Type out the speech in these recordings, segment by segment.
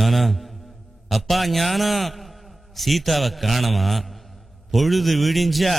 ஞானா, அப்பா ஞானா, சீதாவை காணமா, பொழுது விடிஞ்சா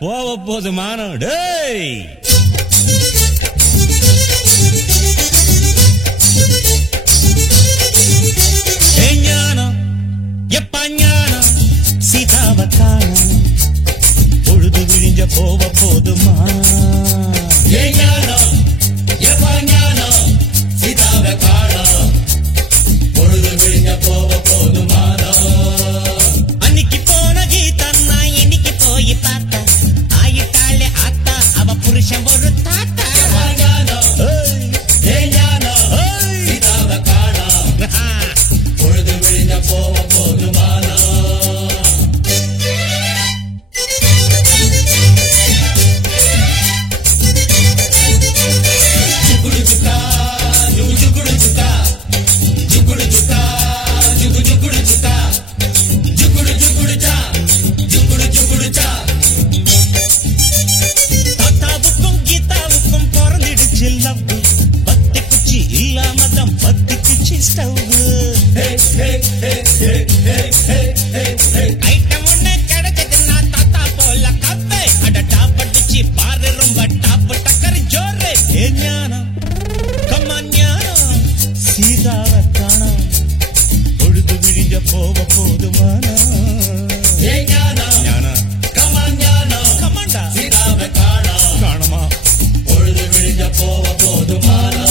போவ போது மானம். டேய் ஞானம், எப்பா ஞானம், சீதாவை காணமா, பொழுது விடிஞ்ச போவ போதுமா. ஞானம், எப்பா ஞானம், சீதாவை காணோம், பொழுது விடிஞ்ச போவ போதுமானோ. அன்னைக்கு போன கீதா நான் இன்னைக்கு போய் பார்த்தா, ஆயிட்டாளே ஆத்தா அவ புருஷன் ஒரு தாத்தா. ஞானம், ஞானம், சீதாவை காணோம், பொழுது விடிஞ்ச போவ போதுமானோ. தாத்தாவுக்கும் கீதாவுக்கும் பிறந்திடுச்சு லவ், பத்தி குச்சி இல்லாமதான் பத்தி குச்சி ஸ்டவ். ஐட்டம் ஒண்ணு கிடைச்சதுன்னா தாத்தா போல கப்பே, அட டாப் அடிச்சு பாரு ரொம்ப டாப் டக்கர் ஜோரு. ஏ ஞானம், கம்மா ஞானம், சீதாவை காணோம், பொழுது விடிஞ்ச போவ போதுமானா. ஞானா, கமாண்டா, சீதாவை காணோம், காணுமா, பொழுது விடிஞ்ச போவ போதுமானோ.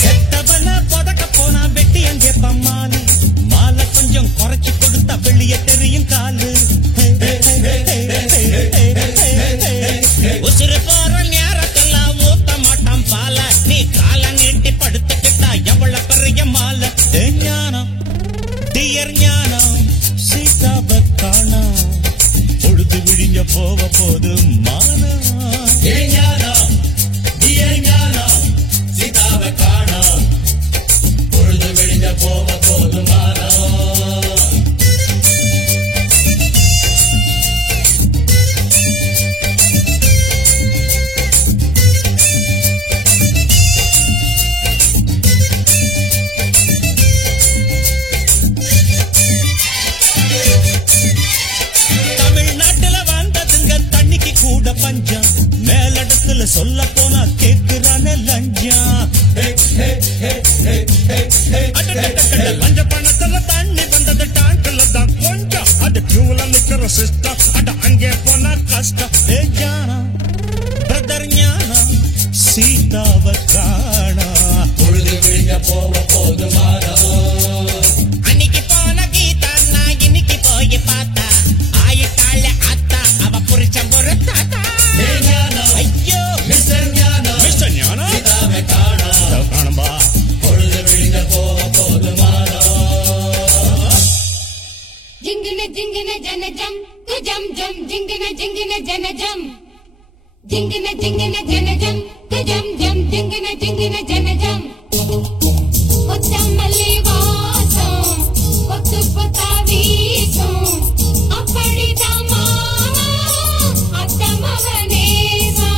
செத்தவன புதக்க போனா வெட்டி அங்கே பம்மாலு, மாலை கொஞ்சம் குறைச்சு கொடுத்தா வெளிய தெரியும் காலு. உசுறு போற நேரத்தெல்லாம் ஊத்த மாட்டான் பால, நீ கால நீட்டி படுத்துக்கிட்டா எவ்வளவு பெரிய மாலை. ஞானம், டியர் ஞானம், சீதாவை காணோம், பொழுது விடிஞ்ச போவ போது மானா. ஞானம், ஞானம், சீதாவை காணோம், பொழுது விடிஞ்ச போவ போதுமானோ. தமிழ்நாட்டுல வந்ததுங்க தண்ணிக்கு கூட பஞ்சம், மேலிடத்துல சொல்ல போனா கேக்குறான லஞ்சம். லஞ்ச பணத்துல தண்ணி வந்தது டாங்க்ல தான் கொஞ்சம், அது கியூல நிக்கிற சிஸ்டம், அட அங்கே போனா கஷ்டம். ஏ ஞானம், பிரதர் ஞானம், சீதாவை காணா, பொழுது விடிஞ்ச போவ போதுமானோ. அன்னைக்கு போன கீதா நான் இன்னைக்கு போய் பார்த்தா, ஆயிட்டாள ஆத்தா அவ புருஷன் ஒரு தாத்தா. ஞானம், ஐயோ மிஸ்டர் ஞானம், மிஸ்டர் ஞானம், சீதாவை காணோம், காணும்பா, பொழுது விடிஞ்ச போவ போதுமானோ. జింగిన జింగిన జనజం కుజం జం జింగిన జింగిన జనజం జింగిన జింగిన జనజం కుజం జం జింగిన జింగిన జనజం కొత్తమల్లి వాసం కొత్త కొత్త వీసం అప్పడిదమా అత్తమగనేసా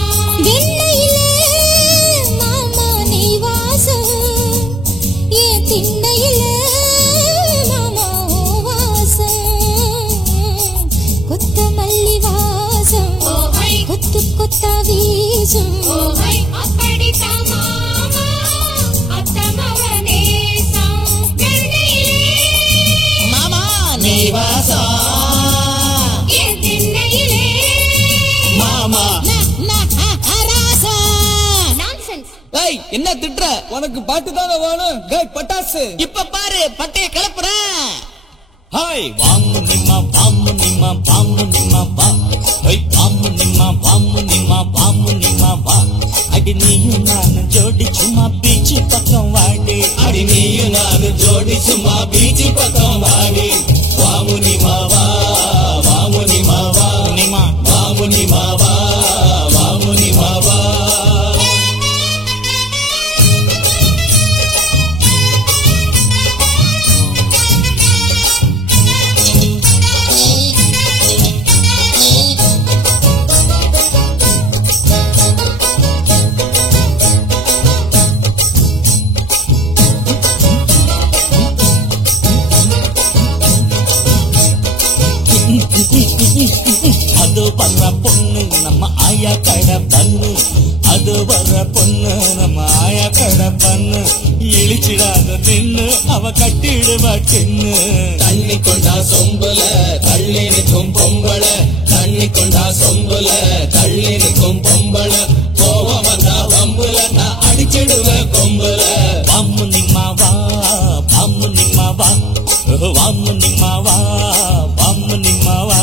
వెన్నయిలే మామా నీ వాసం ఏ తిన్నయిలే మామా వాసం కొత్తమల్లి వాసం కొత్త కొత్త వీసం అప్పడిదమా అత్తమగనేసా వెన్నయిలే மாமா நீ வாசா ఏ తిన్నయిలే மாமா. ஏய் என்ன திட்டுற? உனக்கு பாட்டு தானே வேணும்? டேய் பட்டாசு, இப்ப பாரு பட்டைய கிளப்புறேன். ஹாய் வாமு நிம்மா வாமு நிம்மா வாமு நிம்மா வா, ஹோய் வாமு நிம்மா வாமு நிம்மா வாமு நிம்மா வா, அடி நீயும் நானும் ஜோடி சும்மா பீச்சு பக்கம் வாடி, அடி நீயும் நானும் ஜோடி சும்மா பீச்சு பக்கம் வாடி. வாமுனி மாவா வாமுனி மாவா நிம்மா வாமுனி மாவா வாமுனி மாவா. வர பொண்ணு நம்ம ஆயா கடை பண்ணு இழிச்சிடாத நின்னு அவ கட்டிடுவா கிண்ணு தண்ணி கொண்டா சொம்புல தள்ளி நிற்கும் பொம்பள தண்ணி கொண்டா சொம்புல தள்ளி நிற்கும் பொம்பள கோவம் வந்தா வம்புல நான் அடிச்சிடுவேன் கொம்புல வாமு நிம்மாவா வாமு நிம்மாவா வாமு நிம்மாவா வாமு நிம்மாவா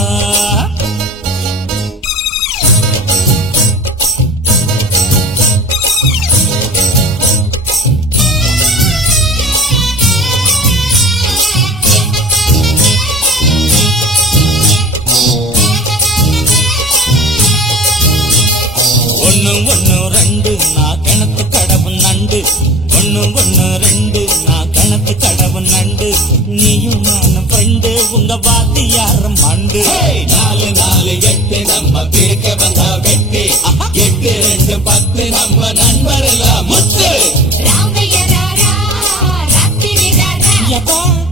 ஒண்ணு ரெண்டு நான் கிணத்து கடவு நண்டு ஒண்ணு ரெண்டு நான் கிணத்து கடவு நண்டு நீயும் நானும் ஃப்ரெண்டு உங்க வாத்தி யாரும் மண்டு 4 4 8 நம்ம பிரிக்க வந்தா வெட்டி 8 2 10 நம்ம நண்பர் எல்லாம் முத்து ராமைய ராரா ராத்திரி ராரா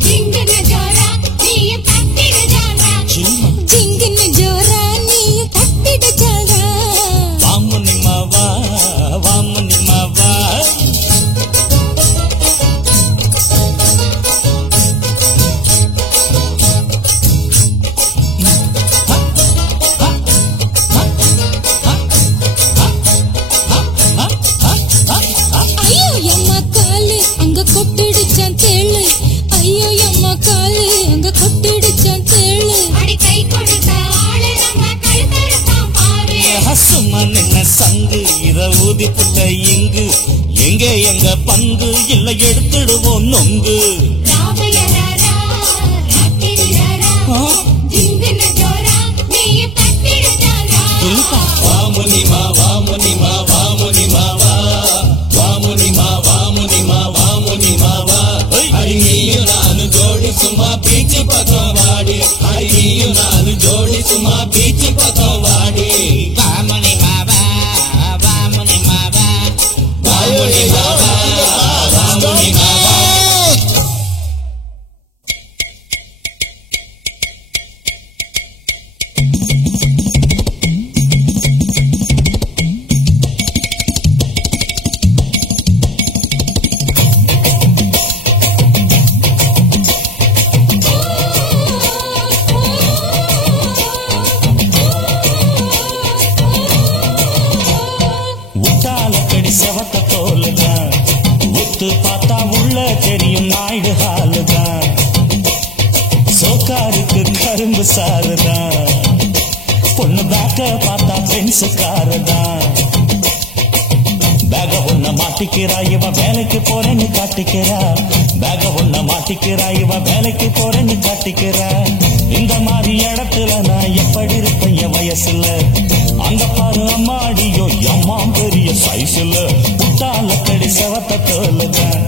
ஜிங்கன ஜோரா நீயும் கட்டிடு ஜாரா ஜிங்கன ஜோரா நீயும் கட்டிடு ஜாரா வாமு நிம்மாவா வாமு நிம்மாவா ஐயோ அம்மா காலு அங்க கொட்டிடுச்சான் தேளு ஐயோ அம்மா காலு அங்க கொட்டிடுச்சான் தேளு அடி கை கொடுத்த ஆளு நம்ம கழுத்தறுத்தான் பாரு சும்மா நின்ன சங்கு இத ஊதி புட்ட இங்கு எங்க பங்கு இல்ல எடுத்துடுவோம் நொங்கு ராமைய ராரா ராத்திரி ராரா ஜிங்கன ஜோரா நீயும் கட்டிடு ஜாரா வாமுனிமா வாமுனிமா வாமுனிமா வா வாமுனிமா வாமுனிமா வாமுனிமா வா அடியும் நானு ஜோடி சும்மா பீச்சி பக்கம் வாடி அடியும் நானு ஜோடி சும்மா பீச்சி பக்கம் வாடி வாமு நிம்மாவா வாமு நிம்மாவா வாமுனிமா வா வாமுனிமா வா உட்டாலக்கடி செவத்த தோலுதான் உத்து பார்த்தா உள்ள தெரியும் நாயுடு ஹாலுதான் சோக்காருக்கு கரும்பு சாருதான் பொண்ணு பேக்க பார்த்தா பென்சு காருதான் பேக ஒன்ன மாட்டிக்கிறா இவ வேலைக்கு போறேன்னு காட்டிக்கிறா பேக ஒன்ன மாட்டிக்கிறா இவ வேலைக்கு போறேன்னு காட்டிக்கிறா இந்த மாதிரி இடத்துல நான் எப்படி இருப்பேன் என் வயசுல அங்க பாரு அம்மாடியோ அம்மா பெரிய சைஸ்ல புட்டாலக்கடி செவத்த தோலுதான்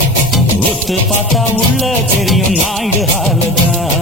உத்து பார்த்தா உள்ள தெரியும் நாயுடு ஹாலுதான்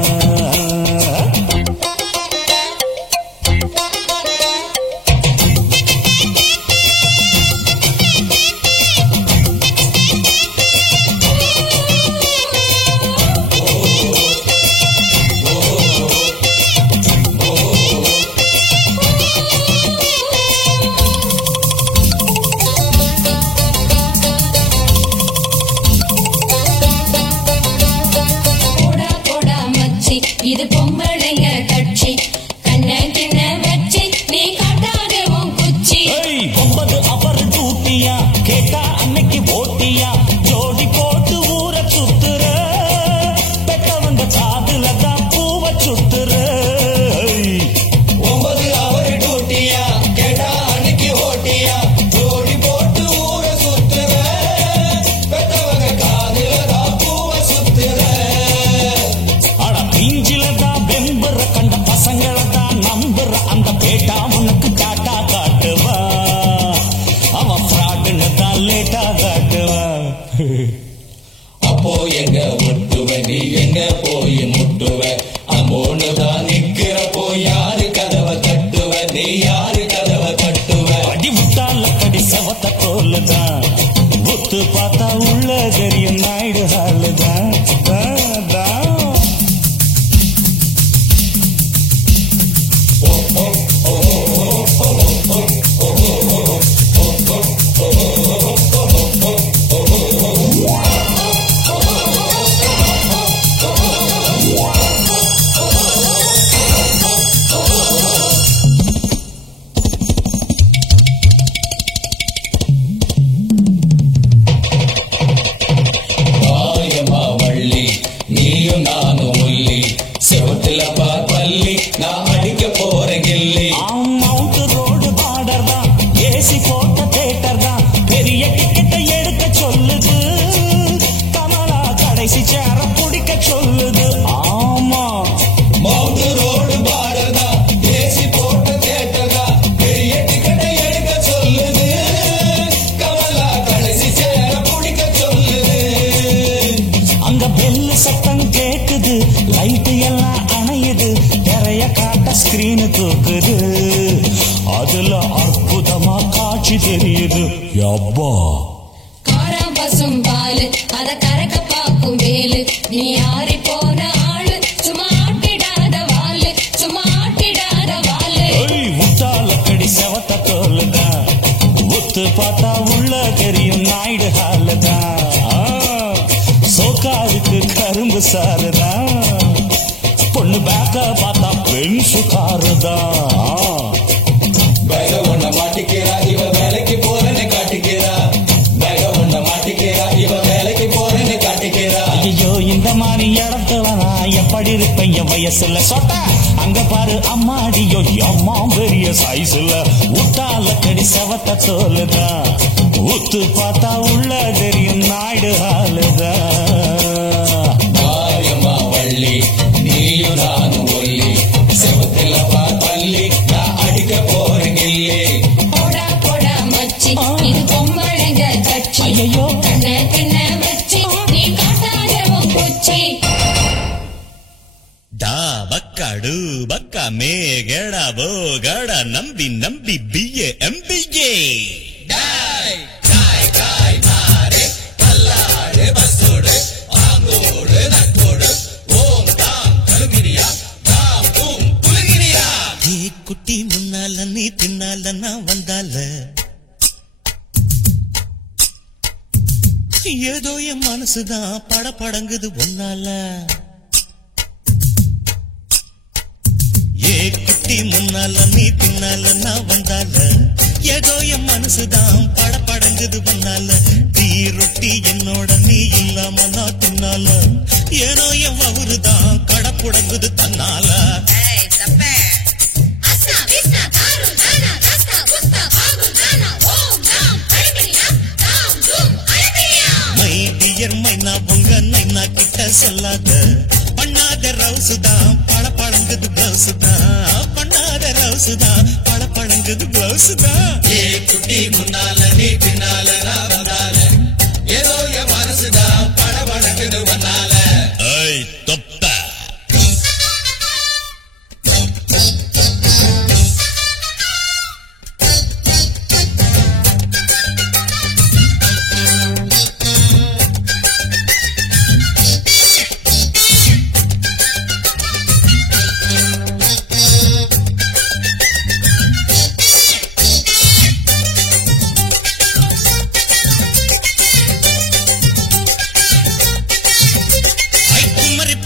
போடா போடா மச்சி இது பொம்பளைங்க கட்சி கண்ண கிண்ண வச்சி நீ காட்டாதே உன் குச்சி 9 அவர் டூட்டியா கேட்டா அன்னைக்கு ஓட்டியா ஜோடி போட்டு ஊரை சுத்துற பெட்டவங்க காதுல தான் பூவை சுத்துற 9 அவர் டூட்டியா கேட்டா அன்னைக்கு ஓட்டியா ஜோடி போட்டு ஊரை சுத்துற பெத்தவங்க காதுல தான் பூவை சுத்துற அட பிஞ்சில தான் வெம்புற கண்ட பசங்களை தான் நம்புற அந்த பேட்டா உனக்கு காட்டா காட்டுவா அவன் ஃப்ராடுன்னு தான் லேட்டா காட்டுவா அப்போ எங்க முட்டுவ நீ எங்க போய் முட்டுவ அம்மோன்னு தான் நிக்கிறப்போ யாரு கதவை தட்டுவ நீ யாரு கதவை தட்டுவ அடி முட்டாலக்கடி செவத்த தோலுதான் உத்து பார்த்தா உள்ள தெரியும் நாயுடு ஹாலுதான் ஓ டிக்கெட்டை எடுக்க சொல்லுது, கமலா கடைசி சேர பிடிக்க சொல்லுது. ஆமா மவுண்ட் ரோடு பாரதா ஏசி போட்ட தேட்டரா பெரிய டிக்கெட்டை எடுக்க சொல்லுது, கமலா கடைசி சேர பிடிக்க சொல்லுது. அங்க பெல்லு சத்தம் கேக்குது, லைட் எல்லாம் அணையுது, நிறைய காட்ட ஸ்கிரீனு தூக்குது, அதுல அற்புதமா காட்சி தெரியுது. யப்பா காராம் பசும் பாலு அத கறக்க பாக்கும் வேலு, நீ ஆறி போன ஆளு சும்மா ஆட்டிடாத வாலு, சும்மா ஆட்டிடாத வாலு. முட்டாலக்கடி செவத்த தோலுதான், ஒத்து பார்த்தா உள்ள தெரியும் நாயுடு ஹாலுதான். சோக்காருக்கு கரும்பு சாருதான், பொண்ணு பேக்க பார்த்தா பெண் சுகாருதான். பேக ஒண்ண மாட்டிக்கிறா இவ வேலைக்கு போறேன்னு காட்டிக்கிறா, பேக ஒண்ண மாட்டிக்கிறா இவ வேலைக்கு போறேன்னு காட்டிக்கிறா. ஐயோ இந்த மாதிரி இடத்துல நான் எப்படி இருப்பேன் என் வயசுல சொட்ட, அங்க பாரு அம்மாடியோ அம்மா பெரிய சைஸ்ல, முட்டாலக்கடி செவத்த தோலுதான், உத்து பார்த்தா உள்ள தெரியும் நாயுடு ஹாலுதான். மாரியம்மா வள்ளி நீயும் நானும் ஒல்லி, செவத்துல பார்த்தல்லி நான் அடிக்க போறேன் இல்லே. போடா போடா மச்சி இது பொம்மழங்க கட்சி, ஐயையோ. கண்ண கண்ண வச்சி நீ காட்டாத உன் குச்சி. டா பக்காடு பக்கா மேகடா போகடா நம்பி நம்பி பிஏ எம்பிஏ. டாய் காய் காய் மாறு கல்லாடு பஸ்ஸோடு ஆங்கோடு நட்போடு ஓம் தாம் கலுகிரியா தாம் தூம் குலுகிரியா. ஏ குட்டி முன்னால நீ பின்னால நான் வந்தால, ஏதோ என் மனசுதான் படபடங்குது ஒன்னால. ஏ குட்டி முன்னால நீ பின்னால நான் வந்தால, ஏதோ என் மனசுதான் படபடங்குது ஒன்னால. டீ ரொட்டி என்னோட நீ இல்லாம நான் தின்னால, ஏனோ என் வவுறுதான் கடப்புடங்குது தன்னால. மை டியர் மைனா பொங்க நைனா கிட்ட சொல்லாத, பண்ணாத ரவுசுதான் பழ பழங்குது பிளவுசுதான், பண்ணாத ரவுசுதான் பழ பழங்குது பிளவுசுதான். ஏ குட்டி முன்னால நீ பின்னால நான் வந்தால, ஏதோ என் மனசுதான் படபடக்குது வந்தால. ஐய் தொப்ப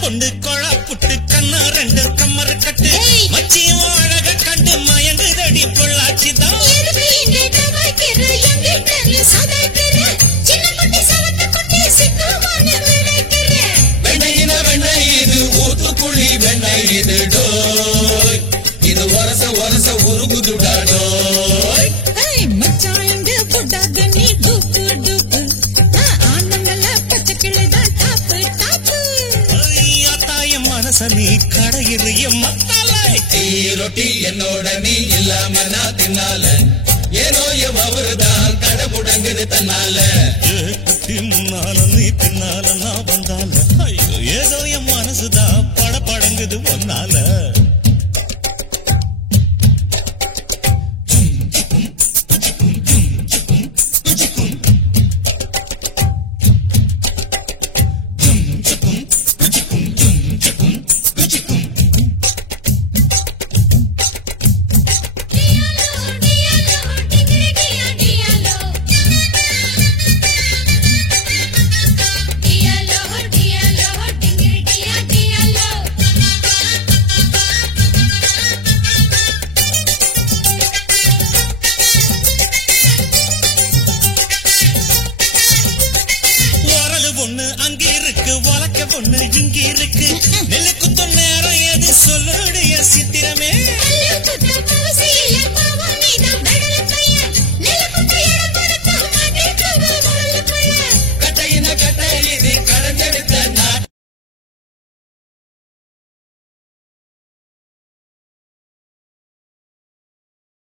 பொண்டு கொழா புட்டு கண்ணா ரெண்டு கம்மரு கட்டு, மச்சியும் அழக கண்டு மயங்குதடி பொள்ளாச்சிதான். வெண்ணையின வெண்ணெய் இது ஊத்துக்குழி வெண்ணெய் இது டோய், இது ஒரச ஒரச உருகுதுடா டோய். மச்சாங்க போட்டாத நீ டூப்பு டூப்பு, ஆனந்தல பச்சை கிளைதான் டாப்பு டாப்பு. ஐயாத்தாயம் மனச நீ கடையிறிய மத்தாலை. டீ ரொட்டி என்னோட நீ இல்லாம நான் தின்னால, ஏனோ என் அவருதான் கடை முடங்குது தன்னால. ஏ குட்டி முன்னால நீ பின்னால நான் வந்தால, ஐயோ ஏதோ என் மனசுதான் படபடங்குது ஒன்னால. பொண்ணு இங்க இருக்கு, நெல்லு குத்தும் நேரம் எது சொல்லுடைய சித்திரமே.